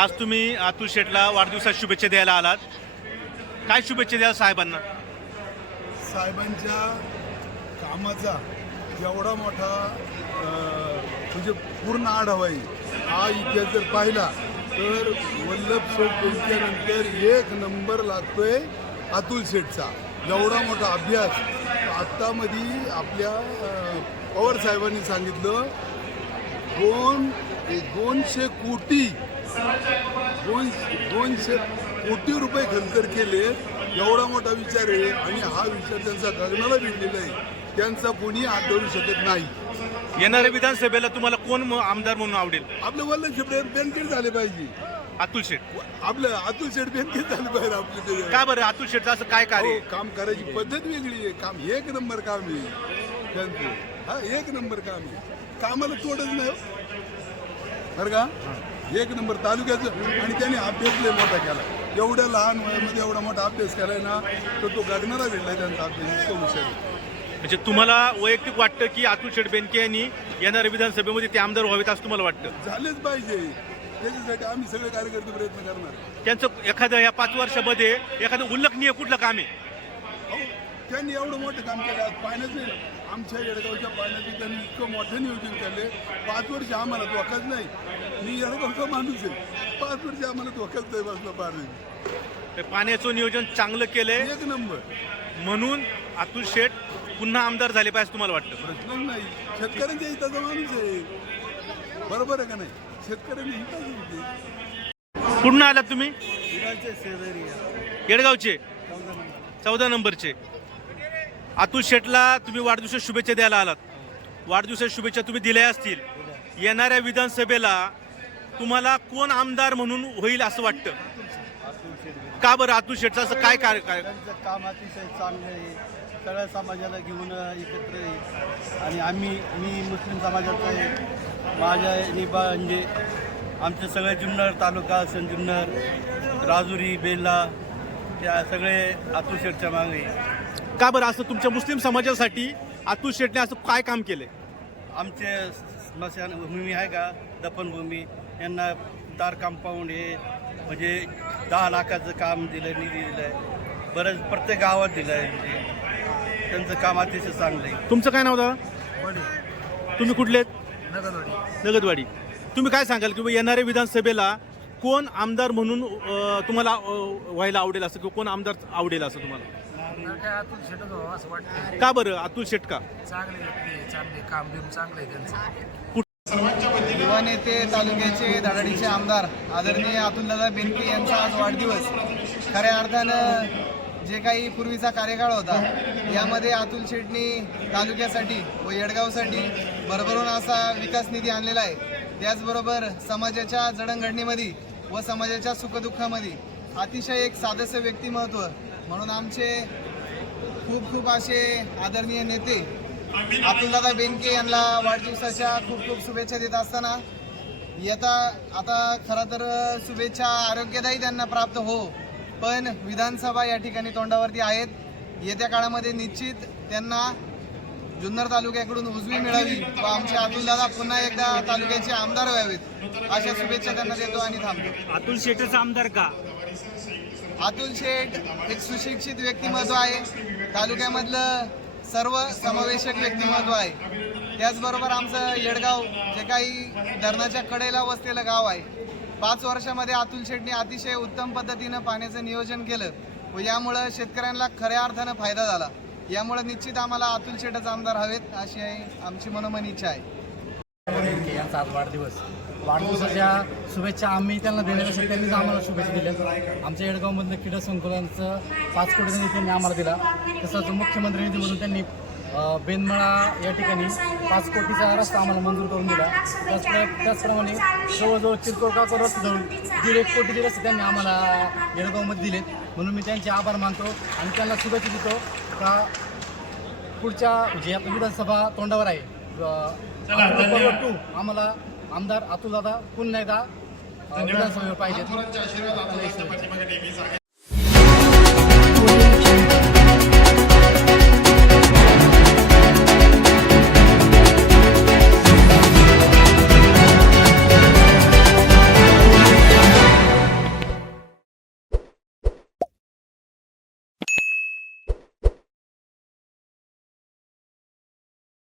आज तुम्ही अतुल शेटला वाढदिवसात शुभेच्छा द्यायला आलात. काय शुभेच्छा द्याल साहेबांना? साहेबांच्या कामाचा एवढा मोठा अं, म्हणजे पूर्ण आढावा आहे. हा इतिहास जर पाहिला तर वल्लभ शेठ यांच्यानंतर एक नंबर लागतोय अतुल शेठचा. एवढा मोठा अभ्यास. आत्तामध्ये आपल्या अं, पवार साहेबांनी सांगितलं दोन दोनशे कोटी दोन दोनशे कोटी रुपये खर्च केले. एवढा मोठा विचार आहे आणि हा विचार त्यांचा गगनाला भिडलेला आहे. त्यांचा कोणी धरू शकत नाही. येणाऱ्या विधानसभेला तुम्हाला कोण म- आमदार म्हणून आवडेल? आपलं वल्लभ शेठ बँकेत झाले पाहिजे. अतुल शेट आपलं अतुल शेठ बँकेत झाले पाहिजे आपले ते. का बरं? अतुल शेटचं असं काय कार्य हो? काम करायची पद्धत वेगळी आहे. काम एक नंबर काम आहे. त्यांचं. हा एक नंबर काम आहे. कामाला तोडच नाही हो. बरं का? एक नंबर तालुक्याचं आणि त्याने अभ्यास लय मोठा केला. एवढ्या लहान वयामध्ये एवढा मोठा अभ्यास केलाय ना तर तो गगनाला भेटलाय त्यांचा अभ्यास हुशार आहे. म्हणजे तुम्हाला वैयक्तिक वाटतं की अतुल शेट बेनके यांनी येणाऱ्या विधानसभेमध्ये ते आमदार व्हावेत असं तुम्हाला वाटतं? झालेच पाहिजे. त्याच्यासाठी आम्ही सगळे कार्यकर्ते प्रयत्न करणार. त्यांचं एखादं या पाच वर्षामध्ये एखादं उल्लेखनीय कुठलं काम आहे? अहो त्यांनी एवढं मोठं काम केलं आज पाण्याचं आमच्या येडगावच्या पाण्याचं त्यांनी इतकं मोठं नियोजन केलं पाच वर्ष आम्हाला धोकाच नाही. मी येडगावचा माणूस आहे. पाच वर्ष आम्हाला धोकाच नाही बसलं पाणी ते पाण्याचं नियोजन चांगलं केलंय. एक नंबर. म्हणून अतुल शेट पुन्हा आमदार झाले पाहिजे तुम्हाला वाटतं? प्रश्नच नाही. शेतकऱ्यांच्या हिताचा माणूस आहे. बरोबर आहे का नाही? शेतकऱ्यांच्या हिताचं होते कुठून आलात तुम्ही? येडगावचे. चौदा नंबरचे. अतुल शेटला तुम्ही वाढदिवसाच्या शुभेच्छा द्यायला आलात. वाढदिवसाच्या शुभेच्छा तुम्ही दिल्या असतील. येणाऱ्या विधानसभेला तुम्हाला कोण आमदार म्हणून होईल असं वाटतं? का बरं अतुल शेटचं असं काय कार्य काय काम अतिशय चांगलं आहे. सगळ्या समाजाला घेऊन एकत्र आहे. आणि आम्ही मी मुस्लिम समाजाचा आहे. माझ्या निबा म्हणजे आमचे सगळे जुन्नर तालुका सन जुन्नर राजुरी बेल्ला त्या सगळे अतुल शेठच्या मागे का बरं असं तुमच्या मुस्लिम समाजासाठी अतुल शेटने असं काय काम केलंय? आमचे स्मशानभूमी आहे का? दफनभूमी यांना दार कंपाऊंड हे म्हणजे दहा लाखाचं काम दिलं निधी दिलं आहे बरंच प्रत्येक गावात दिलं आहे त्यांचं काम अतिशय चांगलं आहे. तुमचं काय नाव दादा? तुम्ही कुठले? नगदवाडी. तुम्ही काय सांगाल की बा येणाऱ्या विधानसभेला कोण आमदार म्हणून तुम्हाला व्हायला आवडेल असं किंवा कोण आमदार आवडेल असं तुम्हाला? काय अतुल शेटच व्हावं असं वाटतं का बरं? अतुल शेट का? चांगले व्यक्ती आहे, चांगले काम बिम चांगलं आहे त्यांचं. युवा नेते तालुक्याचे धडाडीचे आमदार आदरणीय अतुलदादा बेनके यांचा आज वाढदिवस. खऱ्या अर्थानं जे काही पूर्वीचा कार्यकाळ होता यामध्ये अतुल शेटनी तालुक्यासाठी व येडगावसाठी भरभरून असा विकास निधी आणलेला आहे. त्याचबरोबर समाजाच्या जडणघडणीमध्ये व समाजाच्या सुखदुःखामध्ये अतिशय एक साधस्य व्यक्तिमत्व म्हणून आमचे खूप खूप असे आदरणीय नेते अतुलदादा बेनके यांना वाढदिवसाच्या खूप खूप शुभेच्छा देत असताना येता आता खरं तर शुभेच्छा आरोग्यदायी त्यांना प्राप्त हो पण विधानसभा या ठिकाणी तोंडावरती आहेत. येत्या काळामध्ये निश्चित त्यांना जुन्नर तालुक्याकडून उजवी मिळावी व आमचे अतुलदादा पुन्हा एकदा तालुक्याचे आमदार व्हावेत अशा शुभेच्छा त्यांना देतो आणि थांबतो. अतुल शेटच आमदार का? अतुल शेठ एक सुशिक्षित व्यक्तिमत्व आहे. तालुक्यामधलं सर्व समावेशक व्यक्तिमत्व आहे. त्याचबरोबर आमचं येडगाव जे काही धरणाच्या कडेला वसलेलं गाव आहे पाच वर्षामध्ये अतुल शेटने अतिशय उत्तम पद्धतीनं पाण्याचं नियोजन केलं व यामुळं शेतकऱ्यांना खऱ्या अर्थानं फायदा झाला. यामुळे निश्चित आम्हाला अतुल शेटच आमदार हवेत अशी आहे आमची मनोमन इच्छा आहे. यांचा आज वाढदिवस. वाढदिवसाच्या शुभेच्छा आम्ही त्यांना देण्यापेक्षा त्यांनीच आम्हाला शुभेच्छा दिल्या. आमच्या येडगावमधलं क्रीडा संकुलांचं पाच कोटी निधी त्यांनी आम्हाला दिला. तसंच मुख्यमंत्री निधीमधून त्यांनी बेनमळा या ठिकाणी पाच कोटीचा रस्ता आम्हाला मंजूर करून दिला. त्याचप्रमाणे त्याचप्रमाणे जवळजवळ किरकोळ काकोर रस्ते धरून दीड एक कोटीचे रस्ते त्यांनी आम्हाला येडगावमध्ये दिलेत. म्हणून मी त्यांचे आभार मानतो आणि त्यांना शुभेच्छा देतो का पुढच्या जे आता विधानसभा तोंडावर आहे टू आम्हाला आमदार अतुलदादा पुन्हा एकदा विधानसभेवर पाहिजेत.